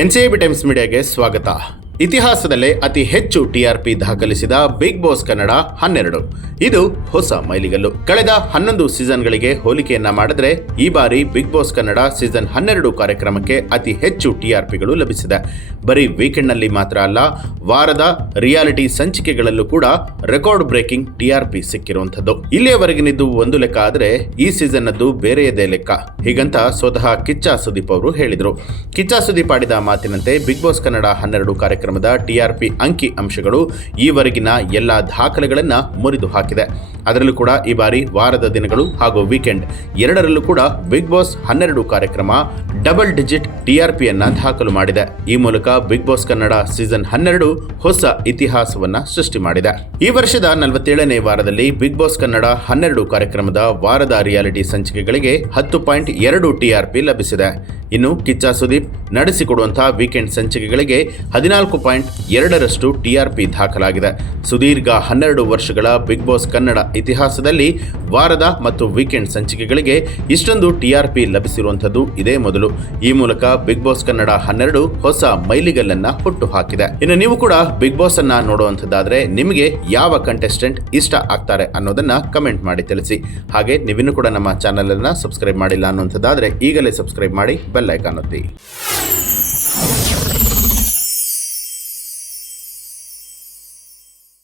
NCIB times ಮೀಡಿಯಾಗೆ ಸ್ವಾಗತ. ಇತಿಹಾಸದಲ್ಲೇ ಅತಿ ಹೆಚ್ಚು ಟಿಆರ್ಪಿ ದಾಖಲಿಸಿದ ಬಿಗ್ ಬಾಸ್ ಕನ್ನಡ 12. ಇದು ಹೊಸ ಮೈಲಿಗಲ್ಲು. ಕಳೆದ 11 ಸೀಸನ್ಗಳಿಗೆ ಹೋಲಿಕೆಯನ್ನ ಮಾಡಿದ್ರೆ ಈ ಬಾರಿ ಬಿಗ್ ಬಾಸ್ ಕನ್ನಡ ಸೀಸನ್ 12 ಕಾರ್ಯಕ್ರಮಕ್ಕೆ ಅತಿ ಹೆಚ್ಚು ಟಿಆರ್ಪಿಗಳು ಲಭಿಸಿದೆ. ಬರೀ ವೀಕೆಂಡ್ನಲ್ಲಿ ಮಾತ್ರ ಅಲ್ಲ, ವಾರದ ರಿಯಾಲಿಟಿ ಸಂಚಿಕೆಗಳಲ್ಲೂ ಕೂಡ ರೆಕಾರ್ಡ್ ಬ್ರೇಕಿಂಗ್ ಟಿಆರ್ಪಿ ಸಿಕ್ಕಿರುವಂಥದ್ದು. ಇಲ್ಲಿಯವರೆಗಿನಿದ್ದು ಒಂದು ಲೆಕ್ಕ ಆದರೆ ಈ ಸೀಸನ್ನದ್ದು ಬೇರೆಯದೇ ಲೆಕ್ಕ. ಹೀಗಂತ ಸ್ವತಃ ಕಿಚ್ಚ ಸುದೀಪ್ ಅವರು ಹೇಳಿದರು. ಕಿಚ್ಚ ಸುದೀಪ್ ಆಡಿದ ಮಾತಿನಂತೆ ಬಿಗ್ ಬಾಸ್ ಕನ್ನಡ 12 ಕಾರ್ಯಕ್ರಮದ ಟಿಆರ್ಪಿ ಅಂಕಿ ಅಂಶಗಳು ಈವರೆಗಿನ ಎಲ್ಲ ದಾಖಲೆಗಳನ್ನು ಮುರಿದು ಹಾಕಿದೆ. ಅದರಲ್ಲೂ ಕೂಡ ಈ ಬಾರಿ ವಾರದ ದಿನಗಳು ಹಾಗೂ ವೀಕೆಂಡ್ ಎರಡರಲ್ಲೂ ಕೂಡ ಬಿಗ್ ಬಾಸ್ 12 ಕಾರ್ಯಕ್ರಮ ಡಬಲ್ ಡಿಜಿಟ್ ಟಿಆರ್ಪಿಯನ್ನ ದಾಖಲು ಮಾಡಿದೆ. ಈ ಮೂಲಕ ಬಿಗ್ ಬಾಸ್ ಕನ್ನಡ ಸೀಸನ್ 12 ಹೊಸ ಇತಿಹಾಸವನ್ನ ಸೃಷ್ಟಿ ಮಾಡಿದೆ. ಈ ವರ್ಷದ 47ನೇ ವಾರದಲ್ಲಿ ಬಿಗ್ ಬಾಸ್ ಕನ್ನಡ 12 ಕಾರ್ಯಕ್ರಮದ ವಾರದ ರಿಯಾಲಿಟಿ ಸಂಚಿಕೆಗಳಿಗೆ 10.2 ಟಿಆರ್ಪಿ ಲಭಿಸಿದೆ. ಇನ್ನು ಕಿಚ್ಚ ಸುದೀಪ್ ನಡೆಸಿಕೊಡುವಂತಹ ವೀಕೆಂಡ್ ಸಂಚಿಕೆಗಳಿಗೆ 14.2ರಷ್ಟು ಟಿಆರ್ಪಿ ದಾಖಲಾಗಿದೆ. ಸುದೀರ್ಘ 12 ವರ್ಷಗಳ ಬಿಗ್ ಬಾಸ್ ಕನ್ನಡ ಇತಿಹಾಸದಲ್ಲಿ ವಾರದ ಮತ್ತು ವೀಕೆಂಡ್ ಸಂಚಿಕೆಗಳಿಗೆ ಇಷ್ಟೊಂದು ಟಿಆರ್ಪಿ ಲಭಿಸಿರುವಂಥದ್ದು ಇದೇ ಮೊದಲು. ಈ ಮೂಲಕ ಬಿಗ್ ಬಾಸ್ ಕನ್ನಡ 12 ಹೊಸ ಮೈಲಿಗಲ್ಲನ್ನ ಹುಟ್ಟು ಹಾಕಿದೆ. ಇನ್ನು ನೀವು ಕೂಡ ಬಿಗ್ ಬಾಸ್ ಅನ್ನ ನೋಡುವಂಥದ್ದಾದ್ರೆ ನಿಮಗೆ ಯಾವ ಕಂಟೆಸ್ಟೆಂಟ್ ಇಷ್ಟ ಆಗ್ತಾರೆ ಅನ್ನೋದನ್ನ ಕಮೆಂಟ್ ಮಾಡಿ ತಿಳಿಸಿ. ಹಾಗೆ ನೀವಿನ್ನೂ ಕೂಡ ನಮ್ಮ ಚಾನೆಲ್ ಅನ್ನ ಸಬ್ಸ್ಕ್ರೈಬ್ ಮಾಡಿಲ್ಲ ಅನ್ನುವಂಥದ್ದಾದ್ರೆ ಈಗಲೇ ಸಬ್ಸ್ಕ್ರೈಬ್ ಮಾಡಿ ಬೆಲ್ ಐಕಾನ್ ಒತ್ತಿ.